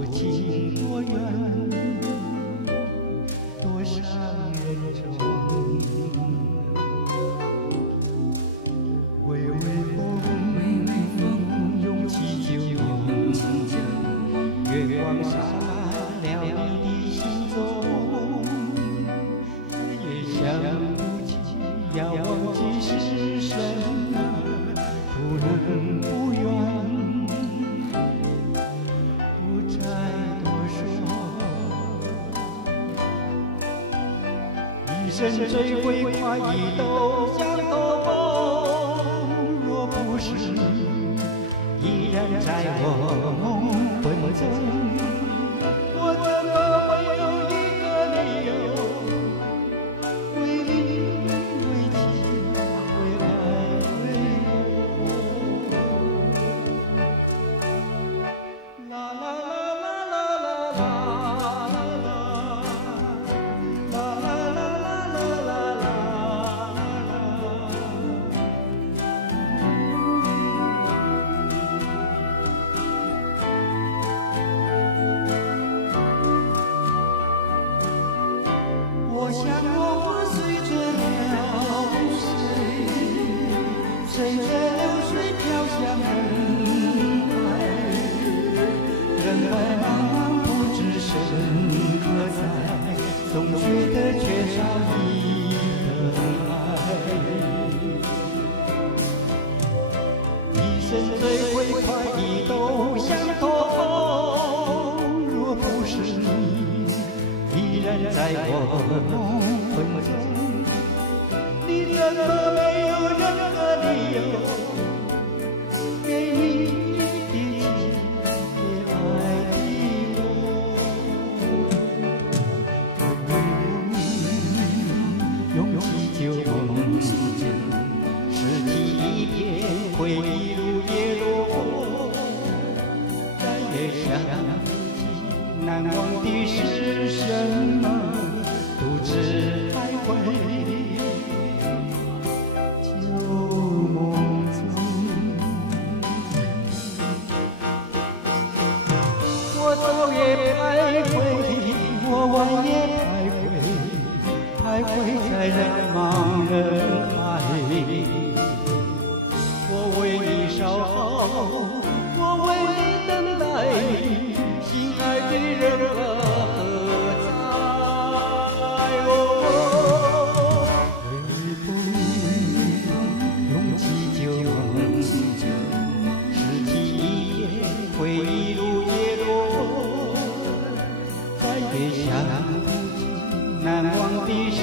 多情多怨，多伤人中。微微风，涌起旧梦，月光洒了你的心中，也想不起，要忘记是什么，不能不愿。 一生追悔快意都相同，若不是你依然在我梦魂中，我怎么会有一个理由为你为情为爱为我？啦啦啦啦啦啦啦。 我像落花随着流水，随着流水飘向人海，人海茫茫不知身何在，总觉得缺少一份爱。一生追悔快意都相同，若不是你。 依然在我梦魂中，你怎么没有任何理由给你的情，给爱的我？涌起旧梦，拾起一片回忆如叶落，再也想不起难忘的是什么。 独自徘徊旧梦中，我走也徘徊，我望也徘徊，徘徊在人茫人海。我为你守候，我为你等待，心爱的人啊。 回忆如叶落，再也想不起难忘的事。